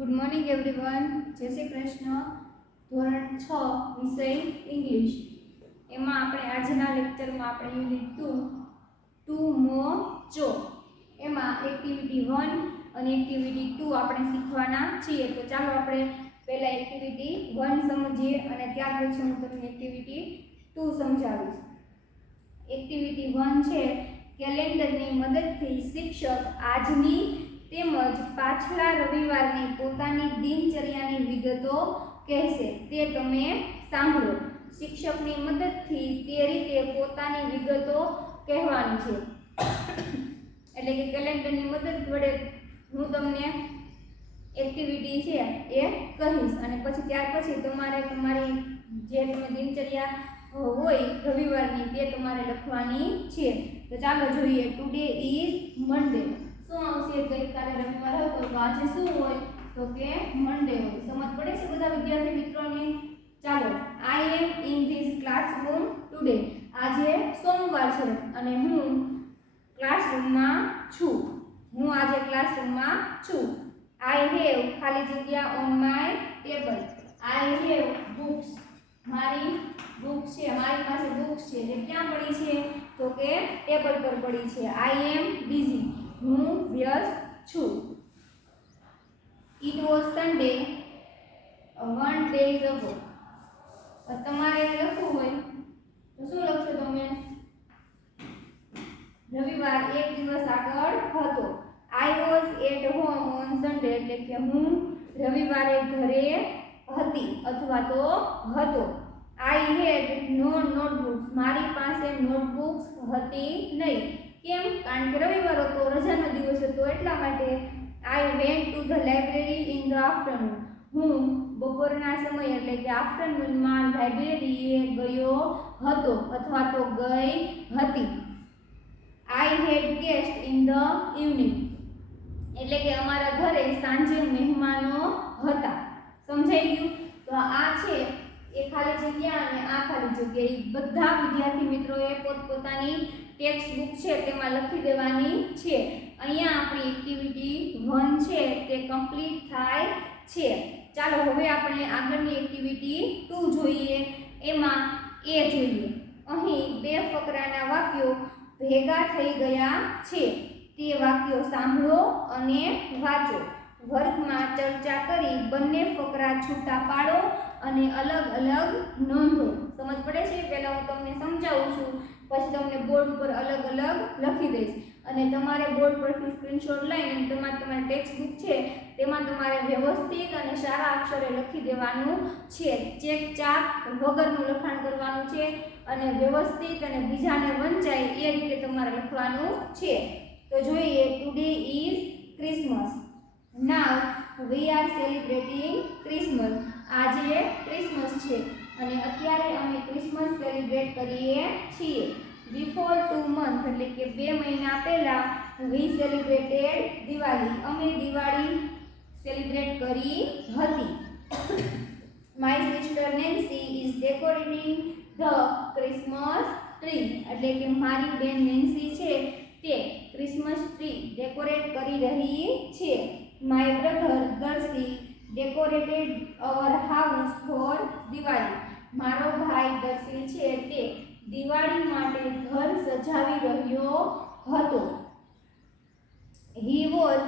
Good morning everyone. જય શ્રી કૃષ્ણ. ધોરણ 6 વિષય ઇંગ્લિશ. એમાં આપણે આજના લેક્ચરમાં આપણે યુનિટ 2 ટુ મો ચો એમાં એક્ટિવિટી 1 અને એક્ટિવિટી 2 આપણે શીખવાના છીએ. તો ચાલો આપણે પહેલા એક્ટિવિટી 1 સમજીએ અને ત્યાર પછી હું તમને એક્ટિવિટી 2 સમજાવીશ. એક્ટિવિટી 1 છે કેલેન્ડરની મદદથી શિક્ષક આજની તેમજ પાછલા રવિવારની પોતાની દિનચર્યાની વિગતો કહેશે. તે તમે સાંભળો. શિક્ષકની મદદથી તે રીતે પોતાની વિગતો કહેવાની છે. એટલે કે કેલેન્ડરની મદદ વડે હું તમને એક્ટિવિટી છે એ કહીશ અને પછી ત્યાર પછી તમારે તમારી જે તમે દિનચર્યા હોય રવિવારની તે તમારે લખવાની છે. તો ચાલો જોઈએ. ટુડે ઇઝ મંડે. શું આવશે? ગઈકાલે રવિવાર હતો તો આજે શું હોય? તો કે મંડે હોય. સમજ પડે છે બધા વિદ્યાર્થી મિત્રોને? ચાલો. આઈ એમ ઇન ધીસ ક્લાસરૂમ ટુડે. આજે સોમવાર છે અને હું ક્લાસરૂમમાં છું. હું આજે ક્લાસરૂમમાં છું. આઈ હેવ ખાલી જગ્યા on my table. I have books. મારી બુક છે, મારી પાસે બુક્સ છે જે ક્યાં પડી છે? તો કે ટેબલ પર પડી છે. I M busy. હું વ્યસ્ત છું. It was Sunday 1 days ago. તમારે લખવું હોય તો શું લખશો તમે? રવિવાર એક દિવસ આગળ હતો. I was at home on Sunday એટલે કે હું રવિવારે ઘરે હતી અથવા તો હતો. I had no notebooks. મારી પાસે નોટબુક્સ હતી નહીં. કેમ? કારણ કે રવિવાર હતો, રજાનો દિવસ હતો એટલા માટે. I went to the library in the afternoon. હું બપોરના સમયે એટલે કે આફ્ટરનૂનમાં લાઇબ્રેરીએ ગયો હતો અથવા તો ગઈ હતી. આઈ હેડ ગેસ્ટ ઇન ધ ઇવનિંગ એટલે કે અમારા ઘરે સાંજે મહેમાનો હતા. સમજાઈ ગયું? તો આ છે એ ખાલી જગ્યા અને આ ખાલી જગ્યા એ બધા વિદ્યાર્થી મિત્રોએ પોતપોતાની ટેક્સ્ટ બુક છે તેમાં લખી દેવાની છે. અહીંયા આપણી એક્ટિવિટી 1 છે તે કમ્પ્લીટ થાય છે. ચાલો હવે આપણે આગળની એક્ટિવિટી 2 જોઈએ. એમાં એ જોઈએ. અહીં બે ફકરાના વાક્યો ભેગા થઈ ગયા છે. તે વાક્યો સાંભળો અને વાંચો. વર્ગમાં ચર્ચા કરી બંને ફકરા છૂટા પાડો અને અલગ અલગ નોંધો. સમજ પડે છે? પહેલા હું તમને સમજાવું છું, પછી તમને બોર્ડ ઉપર અલગ અલગ લખી દઈશ અને તમારે બોર્ડ પરથી સ્ક્રીનશોટ લઈને તમારી ટેક્સ્ટ બુક છે તેમાં તમારે વ્યવસ્થિત અને સારા અક્ષરે લખી દેવાનું છે. ચેક ચાક વગરનું લખાણ કરવાનું છે અને વ્યવસ્થિત અને બીજાને વંચાય એ રીતે તમારે લખવાનું છે. તો જોઈએ. Today is Christmas. Now V are celebrating Christmas. આજે ક્રિસમસ છે અને અત્યારે અમે ક્રિસમસ સેલિબ્રેટ કરીએ છીએ. બિફોર 2 months એટલે કે 2 મહિના પહેલા વી સેલિબ્રેટેડ દિવાળી. અમે દિવાળી સેલિબ્રેટ કરી હતી. My sister Nancy is decorating the Christmas tree એટલે કે મારી બેન નેન્સી છે તે ક્રિસમસ ટ્રી ડેકોરેટ કરી રહી છે. My brother Darshi decorated our house for Diwali. મારો ભાઈ દર્શી છે તે દિવાળી માટે ઘર સજાવી રહ્યો હતો. He was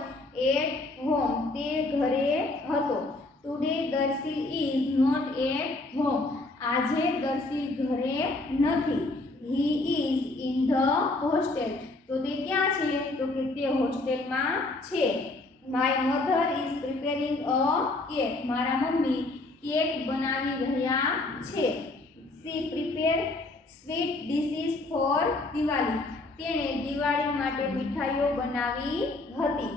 at home. તે ઘરે હતો. Today Darshi is not at home. આજે દર્શી ઘરે નથી. He is in the hostel. તો તે ક્યાં છે? તો કે તે હોસ્ટેલમાં છે. My mother is preparing a cake. મારા મમ્મી કેક બનાવી રહ્યા છે. She prepare sweet dishes for Diwali. તેણે દિવાળી માટે મીઠાઈઓ બનાવી હતી.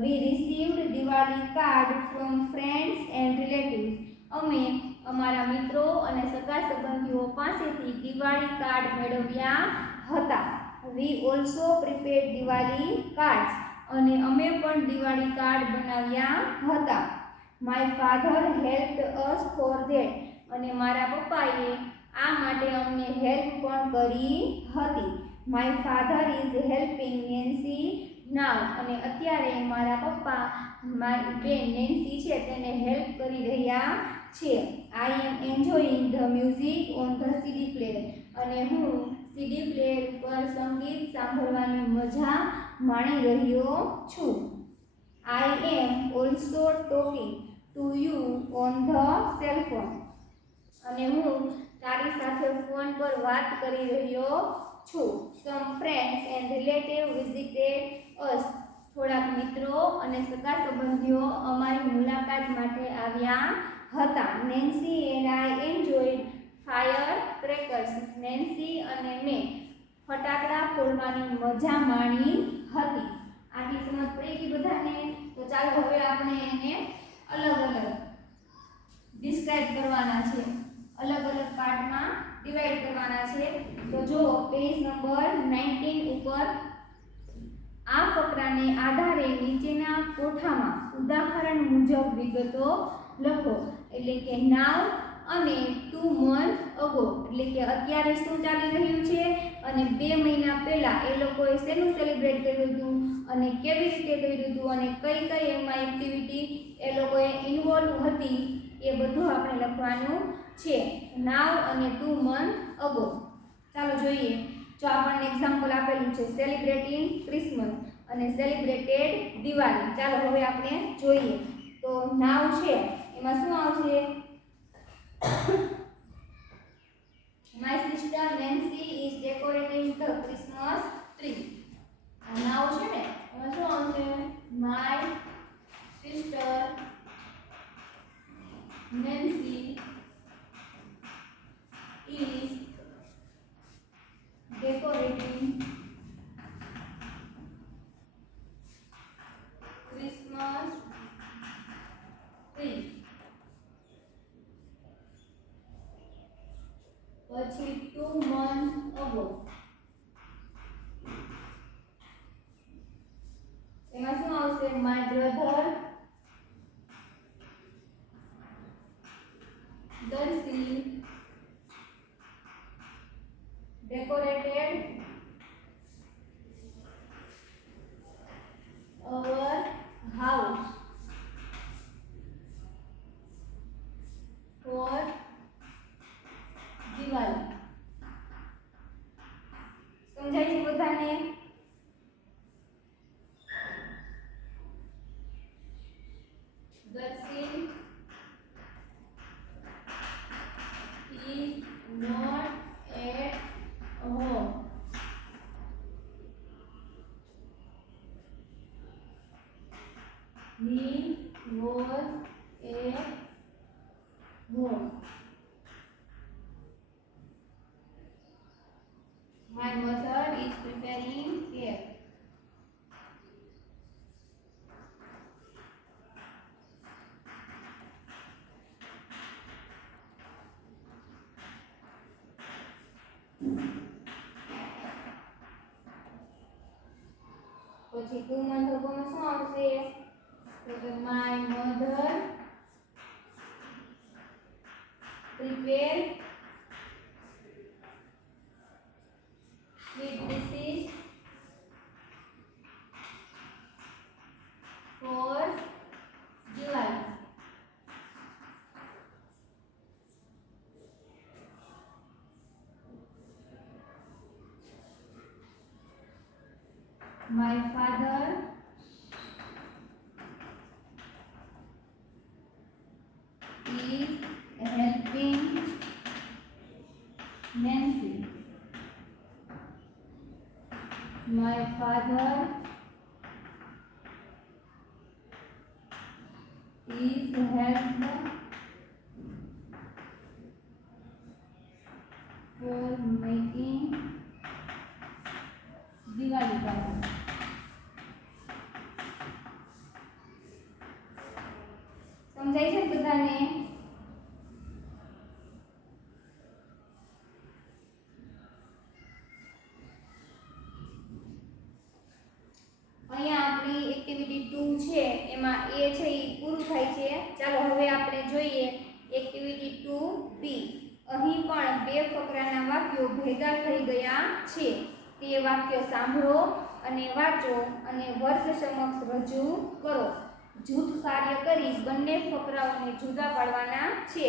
We received Diwali card from friends and relatives. અમે અમારા મિત્રો અને સગા સંબંધીઓ પાસેથી દિવાળી કાર્ડ મેળવ્યા હતા. We also prepared Diwali cards. અને અમે પણ દિવાળી કાર્ડ બનાવ્યા હતા. My father હેલ્પ્ડ us for that. અને મારા પપ્પાએ આ માટે અમને હેલ્પ પણ કરી હતી. My father is helping Nancy now અને અત્યારે મારા પપ્પા મારી બેન નેન્સી છે તેને હેલ્પ કરી રહ્યા છે. I am enjoying the music on the CD player અને હું સીડી પ્લેયર પર સંગીત સાંભળવાની મજા માણી રહ્યો છું. I am also talking to you on the cell phone અને હું તારી સાથે ફોન પર વાત કરી રહ્યો છું. સમ ફ્રેન્ડ્સ એન્ડ રિલેટિવ વિઝિટેડ અસ થોડાક મિત્રો અને સગા સંબંધીઓ અમારી મુલાકાત માટે આવ્યા હતા. Nancy and I enjoyed fire crackers Nancy અને મેં ફટાકડા ફોડવાની મજા માણી હતી. આટલી સમજ પડી ગઈ બધાને? તો ચાલો હવે આપણે એને અલગ અલગ ડિસ્ક્રાઇબ કરવાના છે, અલગ અલગ પાર્ટમાં ડિવાઇડ કરવાના છે. તો જો પેજ નંબર 19 ઉપર આ ફકરાને આધારે નીચેના કોઠામાં ઉદાહરણ મુજબ વિગતો લખો. એટલે કે નાવ અને 2 months ago એટલે કે અત્યારે શું ચાલી રહ્યું છે અને 2 મહિના પહેલા એ લોકોએ શેનું સેલિબ્રેટ કર્યું હતું અને કેવી રીતે કર્યું હતું અને કઈ કઈ એમાં એક્ટિવિટી એ લોકોએ ઇન્વોલ્વ હતી એ બધું આપણે લખવાનું છે. નાવ અને 2 months ago. ચાલો જોઈએ. જો આપણને એક્ઝામ્પલ આપેલું છે સેલિબ્રેટિંગ ક્રિસમસ અને સેલિબ્રેટેડ દિવાળી. ચાલો હવે આપણે જોઈએ. તો નાવ છે એમાં શું આવશે? My sister Nancy is decorating the Christmas tree. આ નાવ છે ને એમાં શું આવશે? My sister Nancy is decorating Christmas tree. પછી 2 months ago એમાં શું આવશે? My brother Darcy decorated our house for Diwali. સમજાય છે બધાને? Darcy is not at home. He was at home. My mother is preparing cake. પછી 2 months ago માં શું આવશે? તો કે my mother prepare sweet dishes for Diwali. My father is helping Nancy. My father is helped for making Diwali party. સમજાય છે બધાને? અહીંયા આપણી એક્ટિવિટી 2 છે એમાં એ છે એ પૂરું થાય છે. ચાલો હવે આપણે જોઈએ એક્ટિવિટી 2B. અહીં પણ બે ફકરાના વાક્યો ભેગા થઈ ગયા છે. તે વાક્ય સાંભળો અને વાંચો અને વર્ગ સમક્ષ રજૂ કરો. જૂથ કાર્ય કરી બંને ફકરાઓને જુદા પાડવાના છે.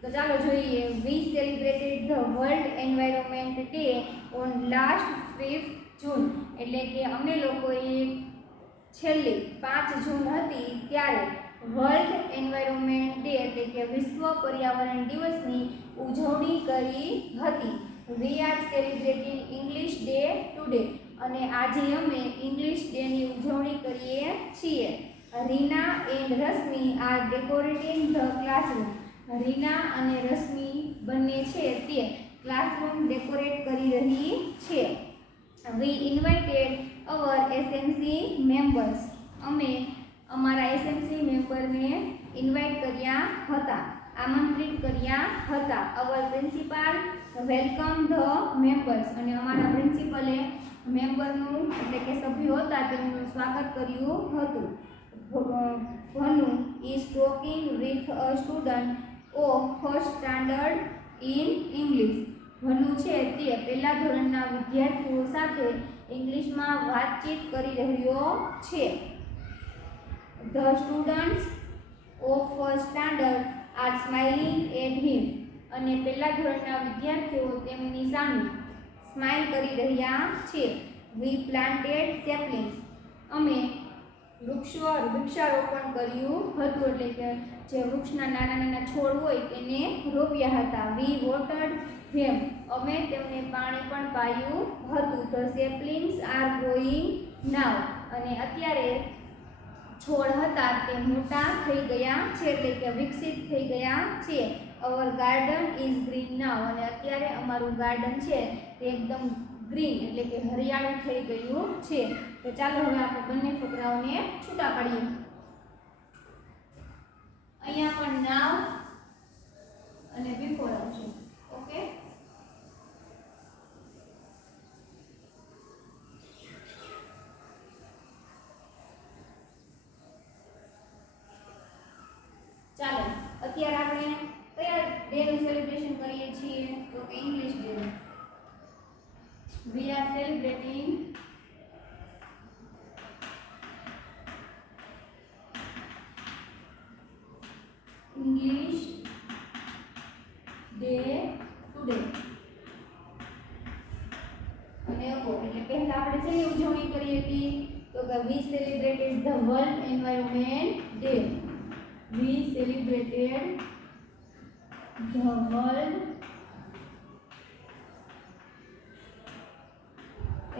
તો ચાલો જોઈએ. વી celebrated the World Environment day on last 5th જૂન. એટલે કે અમે લોકોએ છેલ્લી 5 જૂન હતી ત્યારે વર્લ્ડ એન્વાયરમેન્ટ ડે એટલે કે વિશ્વ પર્યાવરણ દિવસની ઉજવણી કરી હતી. We are celebrating English day today. અને આજે અમે ઇંગ્લિશ ડેની ઉજવણી કરીએ છીએ. Reena and Rashmi are decorating the classroom. Reena અને રશ્મિ બંને છે તે ક્લાસરૂમ ડેકોરેટ કરી રહી છે. વી ઇન્વાઇટેડ અવર એસએમસી મેમ્બર્સ. અમે અમારા એસએમસી મેમ્બરને ઇન્વાઇટ કર્યા હતા, આમંત્રિત કર્યા હતા. અવર પ્રિન્સિપાલ વેલકમ ધ મેમ્બર્સ. અને અમારા પ્રિન્સિપલે મેમ્બરનું એટલે કે સભ્યો હતા તેમનું સ્વાગત કર્યું હતું. Bhanu is talking with a student of first standard in English. Bhanu છે તે પહેલા ધોરણના વિદ્યાર્થીઓ સાથે ઇંગ્લિશમાં વાતચીત કરી રહ્યો છે. The students of first standard are smiling at him. અને પહેલા ધોરણના વિદ્યાર્થીઓ તેમની સામે સ્માઇલ કરી રહ્યા છે. વી પ્લાન્ટેડ સેપલિંગ્સ. અમે વૃક્ષારોપણ કર્યું હતું એટલે કે જે વૃક્ષના નાના નાના છોડ હોય તેને રોપ્યા હતા. વી વોટર્ડ ધેમ. અમે તેમને પાણી પણ પાયું હતું. ધ સેપલિંગ્સ આર ગ્રોઈંગ નાવ. અને અત્યારે છોડ હતા તે મોટા થઈ ગયા છે એટલે કે વિકસિત થઈ ગયા છે. અવર ગાર્ડન ઇઝ ગ્રીન નાવ. અને અત્યારે અમારું ગાર્ડન છે તે એકદમ ગ્રીન એટલે કે હરિયાળું થઈ ગયું છે. તો ચાલો હવે આપણે બંને ફકરાઓને છૂટા પાડીએ. અહીંયા પણ નાવ અને બિફોર આવશે. ઓકે, ચાલો અત્યારે આપણે કયા ડેનું સેલિબ્રેશન કરીએ છીએ? તો કે English day. V are celebrating English day today. અને એટલે પહેલા આપણે જેની ઉજવણી કરી હતી તો કે we celebrated the World Environment Day. We celebrated the World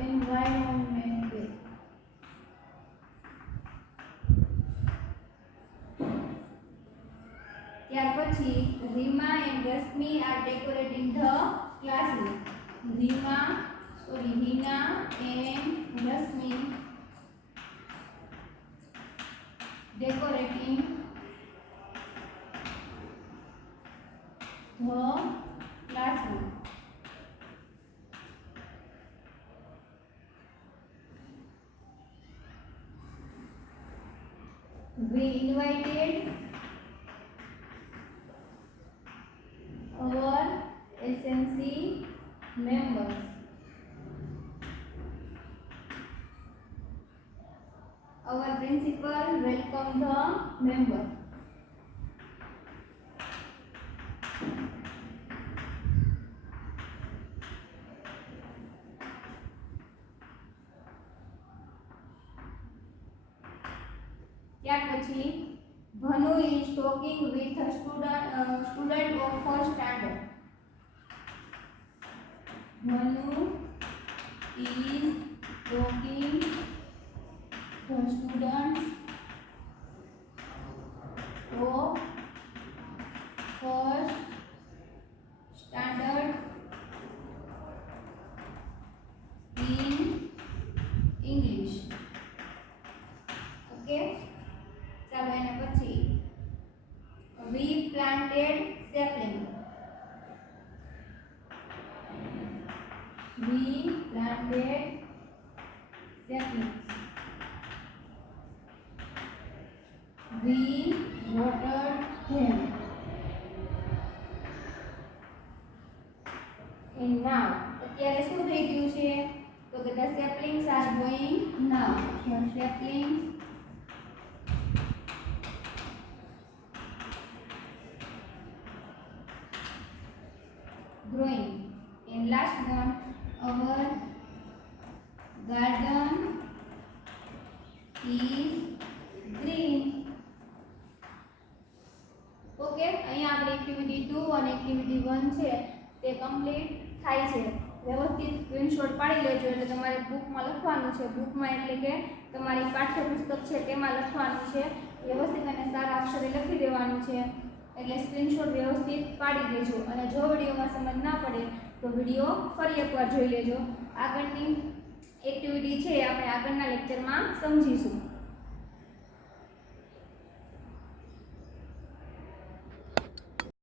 Environment Day. ત્યાર પછી Reema and Rashmi are decorating the classroom. Reena and Rashmi decorating the classroom. We invited our SMC members. Our principal welcomed the member. ત્યાર પછી Bhanu is talking with a student of first standard. Bhanu is talking the students of first standard in English. Okay, ચાલો એના પછી we planted sapling. We planted saplings. We watered them. And now અત્યારે શું થઈ ગયું છે તો કે the saplings are going saplings, growing. And last one, our garden is green. Okay, અહીંયા આપણે એક્ટિવિટી 2 અને એક્ટિવિટી 1 છે તે કમ્પ્લીટ થાય છે. વ્યવસ્થિત સ્ક્રીનશોટ પાડી લેજો. એટલે તમારે બુકમાં લખવાનું છે. બુકમાં એટલે કે તમારી પાઠ્યપુસ્તક છે તેમાં લખવાનું છે. વ્યવસ્થિત અને સારા અક્ષરે લખી દેવાનું છે. એટલે સ્ક્રીનશોટ વ્યવસ્થિત પાડી દેજો. અને જો વિડીયોમાં સમજ ના પડે તો વિડીયો ફરી એકવાર જોઈ લેજો. આગળની એક્ટિવિટી છે આપણે આગળના લેક્ચરમાં સમજીશું.